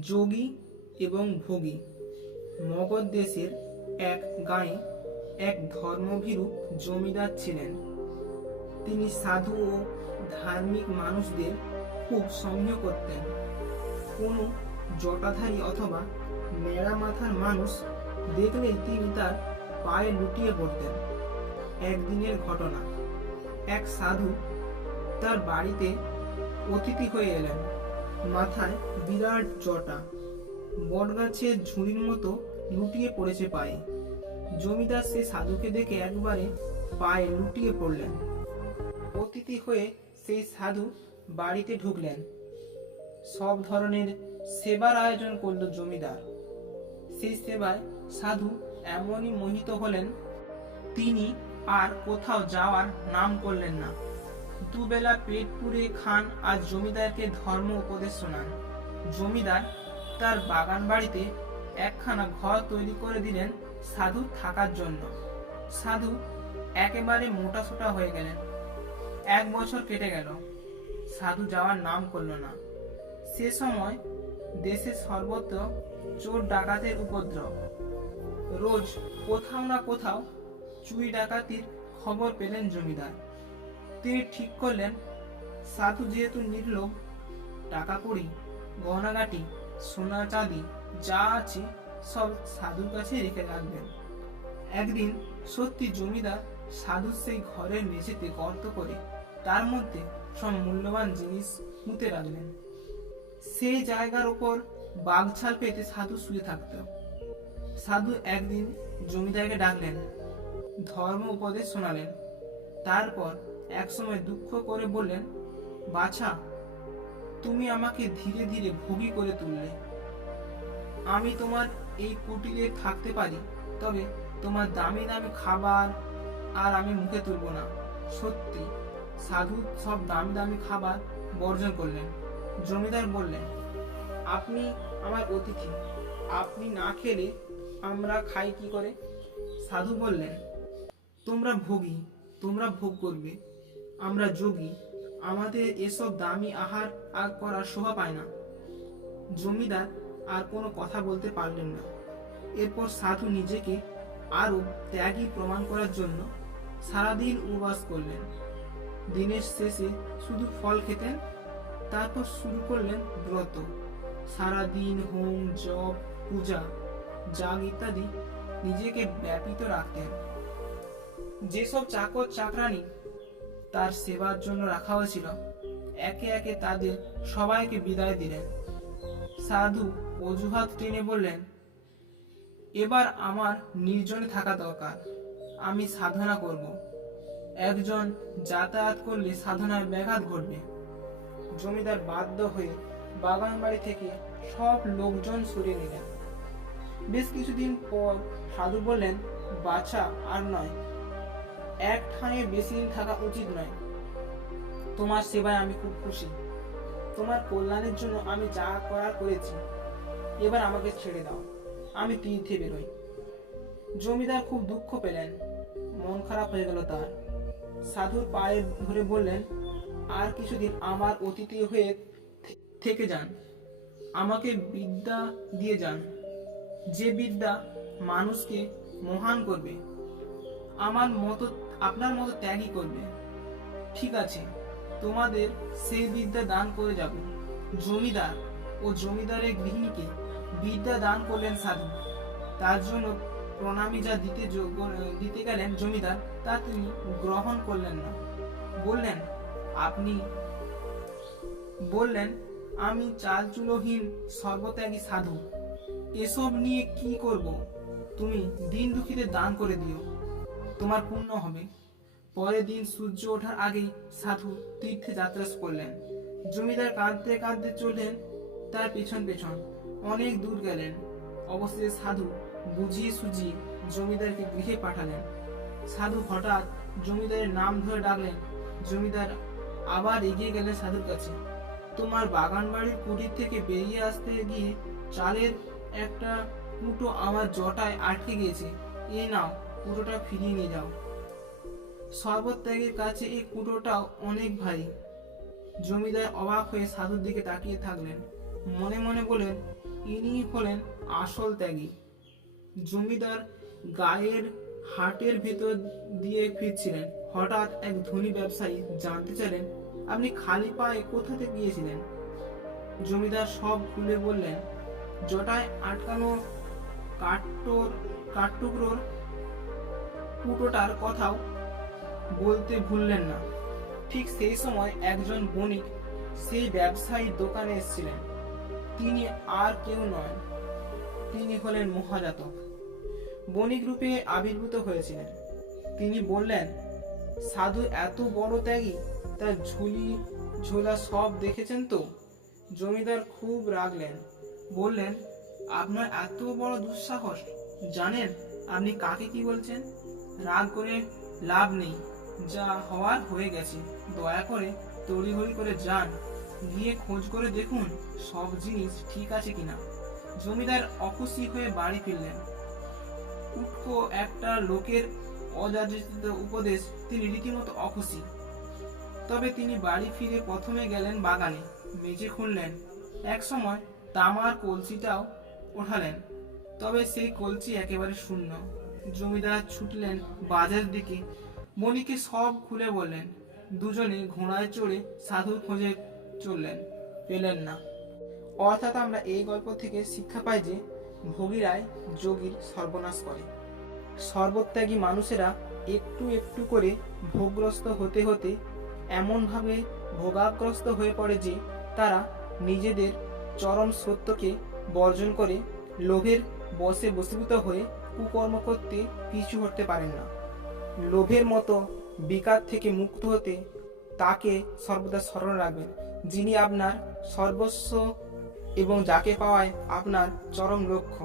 যোগী এবং ভোগী। মগধ দেশের এক গাঁয়ে এক ধর্মভীরু জমিদার ছিলেন। তিনি সাধু ও ধার্মিক মানুষদের খুব সহ্য করতেন। কোনো জটাধারী অথবা ন্যাড়া মাথার মানুষ দেখলেই তিনি তার পায়ে লুটিয়ে পড়তেন। একদিনের ঘটনা, এক সাধু তার বাড়িতে অতিথি হয়ে এলেন। মাথায় বিরাট জটা, বটগাছের ঝুড়ির মতো লুটিয়ে পড়েছে পায়ে। জমিদার সে সাধুকে দেখে একবারে পায়ে লুটিয়ে পড়লেন। অতিথি হয়ে সেই সাধু বাড়িতে ঢুকলেন। সব ধরনের সেবার আয়োজন করল জমিদার। সেই সেবায় সাধু এমনই মোহিত হলেন, তিনি আর কোথাও যাওয়ার নাম করলেন না। দুবেলা পেট পুড়ে খান আর জমিদারকে ধর্ম উপদেশ শোনান। জমিদার তার বাগান বাড়িতে একখানা ঘর তৈরি করে দিলেন সাধু থাকার জন্য। সাধু একেবারে মোটাসোটা হয়ে গেলেন। 1 বছর কেটে গেল, সাধু যাওয়ার নাম করল না। সে সময় দেশে সর্বত্র চোর ডাকাতের উপদ্রব। রোজ কোথাও না কোথাও চুরি ডাকাতির খবর পেলেন জমিদার। তিনি ঠিক করলেন, সাধু যেহেতু নির্লোভ, টাকা কড়ি, গয়নাগাটি, সোনা চাঁদি যা আছে সব সাধুর কাছে রেখে রাখবেন। একদিন সত্যি জমিদার সাধুর সেই ঘরের মেঝেতে গর্ত করে তার মধ্যে সব মূল্যবান জিনিস পুঁতে রাখলেন। সেই জায়গার ওপর বাঘছাল পেতে সাধু শুয়ে থাকত। সাধু একদিন জমিদারকে ডাকলেন, ধর্ম উপদেশ শোনালেন। তারপর একসময় দুঃখ করে বললেন, বাছা, তুমি আমাকে ধীরে ধীরে ভোগী করে তুললে। আমি তোমার এই কুটিরে থাকতে পারি, তবে তোমার দামি দামি খাবার আর আমি মুখে তুলব না। সত্যি। সাধু সব দামি দামি খাবার বর্জন করলেন। জমিদার বললেন, আপনি আমার অতিথি, আপনি না খেলে আমরা খাই কি করে? সাধু বললেন, তোমরা ভোগী, তোমরা ভোগ করবে। আমরা যোগী, আমাদের এসব দামি আহার আর করার শোভা পায় না। জমিদার আর কোনো কথা বলতে পারলেন না। এরপর সাধু নিজেকে আরো ত্যাগী প্রমাণ করার জন্য সারাদিন উপবাস করলেন। দিনের শেষে শুধু ফল খেতেন। তারপর শুরু করলেন ব্রত। সারাদিন হোম, জপ, পূজা, যাগ ইত্যাদি নিজেকে ব্যাপৃত রাখতেন। যেসব চাকর চাকরানি তার সেবার জন্য রাখা হয়েছিল, একে একে তাদের সবাইকে বিদায় দিলেন। সাধু অজুহাত টেনে বললেন, এবার আমার নির্জনে থাকা দরকার, আমি সাধনা করব। একজন যাতায়াত করলে সাধনায় ব্যাঘাত ঘটবে। জমিদার বাধ্য হয়ে বাগান বাড়ি থেকে সব লোকজন সরিয়ে নিলেন। বেশ কিছুদিন পর সাধু বললেন, বাছা, আর নয়, এক ঠাঁয়ে বেশি দিন থাকা উচিত নয়। তোমার সেবায় আমি খুব খুশি। তোমার কল্যাণের জন্য আমি যা করার করেছি। এবার আমাকে ছেড়ে দাও, আমি তীর্থে বেরোই। জমিদার খুব দুঃখ পেলেন, মন খারাপ হয়ে গেল তার। সাধুর পায়ে ধরে বললেন, আর কিছুদিন আমার অতিথি হয়ে থেকে যান, আমাকে বিদ্যা দিয়ে যান, যে বিদ্যা মানুষকে মহান করবে, আপনার মতো ত্যাগী করবে। ঠিক আছে, তোমাদের সেই বিদ্যা দান করে যাব। জমিদার ও জমিদারের গৃহিণীকে বিদ্যা দান করলেন সাধু। তার জন্য প্রণামী যা দিতে গেলেন জমিদার, তা তিনি গ্রহণ করলেন না। বললেন, আমি চালচুলোহীন সর্বত্যাগী সাধু, এসব নিয়ে কি করব? তুমি দিন দুঃখীদের দান করে দিও, তোমার পুণ্য হবে। পরের দিন সূর্য ওঠার আগেই সাধু তীর্থে যাত্রা করলেন। জমিদার কাঁদতে কাঁদতে চললেন তার পেছন পেছন। অনেক দূর গেলেন। অবশেষে সাধু বুঝিয়ে সুঝিয়ে জমিদারকে গৃহে পাঠালেন। সাধু হঠাৎ জমিদারের নাম ধরে ডাকলেন। জমিদার আবার এগিয়ে গেলেন সাধুর কাছে। তোমার বাগান বাড়ির কুটির থেকে বেরিয়ে আসতে গিয়ে চালের একটা কুটো আমার জটায় আটকে গিয়েছে, এ নাও, কুটোটা ফিরিয়ে নিয়ে যাও। সর্বত্যাগের কাছে এই কুটোটাও অনেক ভারী। জমিদার অবাক হয়ে সাধুর দিকে তাকিয়ে থাকলেন। মনে মনে বলেন, ইনি হলেন আসল ত্যাগী। জমিদার গায়ের হাটের ভেতর দিয়ে ফিরছিলেন। হঠাৎ এক ধনী ব্যবসায়ী জানতে চাইলেন, আপনি খালি পায়ে কোথাতে গিয়েছিলেন? জমিদার সব খুলে বললেন। জটায় আটকানো কাঠটুকরোর ফুটোটার কথাও বলতে ভুললেন না। ঠিক সেই সময় একজন বণিক সেই ব্যবসায়ীর দোকানে এসেছিলেন। তিনি আর কেউ নয়, তিনি হলেন মহাজাতক। বণিক রূপে আবির্ভূত হয়েছিলেন। তিনি বললেন, সাধু এত বড় ত্যাগী, তার ঝুলি ঝোলা সব দেখেছেন তো? জমিদার খুব রাগলেন, বললেন, আপনার এত বড় দুঃসাহস! জানেন আপনি কাকে কি বলছেন? রাগ করে লাভ নেই, যা হওয়ার হয়ে গেছে। দয়া করে তড়িঘড়ি করে যান, গিয়ে খোঁজ করে দেখুন সব জিনিস ঠিক আছে কিনা। জমিদার অখুশি হয়ে বাড়ি ফিরলেন। উটকো একটা লোকের অযাচিত উপদেশ তিনি রীতিমতো অখুশি। তবে তিনি বাড়ি ফিরে প্রথমে গেলেন বাগানে, মেঝে খুঁড়লেন। এক সময় তামার কলসিটাও ওঠালেন, তবে সেই কলসি একেবারে শূন্য। জমিদার ছুটলেন বাজারের দিকে, বণিককে সব খুলে বললেন। দুজনে ঘোড়ায় চড়ে সাধুর খোঁজে চললেন, পেলেন না। অর্থাৎ আমরা এই গল্প থেকে শিক্ষা পাই যে ভোগীরাই যোগীর সর্বনাশ করে। সর্বত্যাগী মানুষেরা একটু একটু করে ভোগগ্রস্ত হতে হতে এমনভাবে ভোগাগ্রস্ত হয়ে পড়ে যে তারা নিজেদের চরম সত্যকে বর্জন করে লোভের বশে বশীভূত হয়ে কুকর্ম করতে পিছু হটতে পারেন না। লোভের মতো বিকার থেকে মুক্ত হতে তাকে সর্বদা স্মরণ রাখবেন, যিনি আপনার সর্বস্ব এবং যাকে পাওয়ায় আপনার চরম লক্ষ্য।